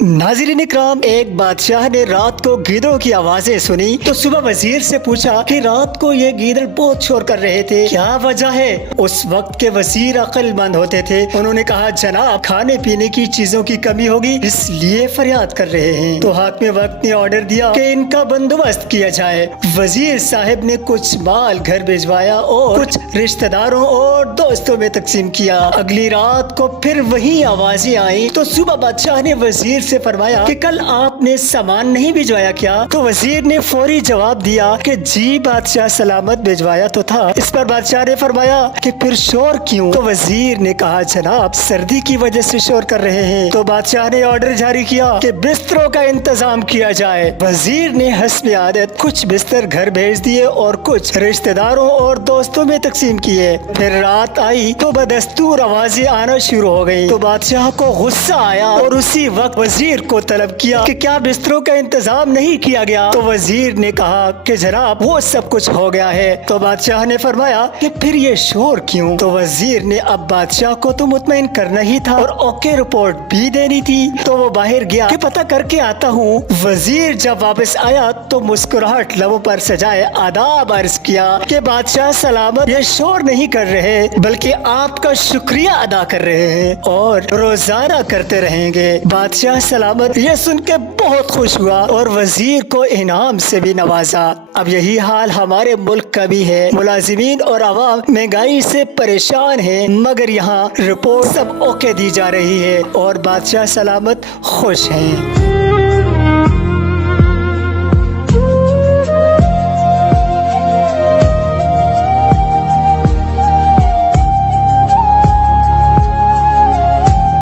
नाज़रीन इकराम, एक बादशाह ने रात को गीदड़ों की आवाजें सुनी तो सुबह वजीर से पूछा कि रात को ये गीदड़ बहुत शोर कर रहे थे, क्या वजह है। उस वक्त के वजीर अक्लमंद होते थे। उन्होंने कहा, जनाब खाने पीने की चीजों की कमी होगी इसलिए फरियाद कर रहे हैं। तो हाकिम वक्त ने ऑर्डर दिया कि इनका बंदोबस्त किया जाए। वजीर साहब ने कुछ माल घर भिजवाया और कुछ रिश्तेदारों और दोस्तों में तकसीम किया। अगली रात को फिर वही आवाजें आई तो सुबह बादशाह ने वजीर से फरमाया कि कल आपने सामान नहीं भिजवाया क्या। तो वजीर ने फौरी जवाब दिया कि जी बादशाह सलामत भिजवाया तो था। इस पर बादशाह ने फरमाया कि फिर शोर क्यों। तो वजीर ने कहा, जनाब सर्दी की वजह से शोर कर रहे हैं। तो बादशाह ने ऑर्डर जारी किया कि बिस्तरों का इंतजाम किया जाए। वजीर ने हस्ब आदत कुछ बिस्तर घर भेज दिए और कुछ रिश्तेदारों और दोस्तों में तकसीम किए। फिर रात आई तो बदस्तूर आवाजें आना शुरू हो गयी। तो बादशाह को गुस्सा आया और उसी वक्त वजीर को तलब किया कि क्या बिस्तरों का इंतजाम नहीं किया गया। तो वजीर ने कहा कि जनाब वो सब कुछ हो गया है। तो बादशाह ने फरमाया कि फिर ये शोर क्यों। तो वजीर ने अब बादशाह को तो मुतमईन करना ही था और ओके रिपोर्ट भी देनी थी। तो वो बाहर गया कि पता करके आता हूँ। वजीर जब वापस आया तो मुस्कुराहट लबों पर सजाए आदाब अर्ज किया कि बादशाह सलामत ये शोर नहीं कर रहे बल्कि आपका शुक्रिया अदा कर रहे हैं और रोजाना करते रहेंगे। बादशाह सलामत ये सुन के बहुत खुश हुआ और वजीर को इनाम से भी नवाजा। अब यही हाल हमारे मुल्क का भी है। मुलाजिमीन और अवाम महंगाई से परेशान है मगर यहाँ रिपोर्ट सब ओके दी जा रही है और बादशाह सलामत खुश हैं।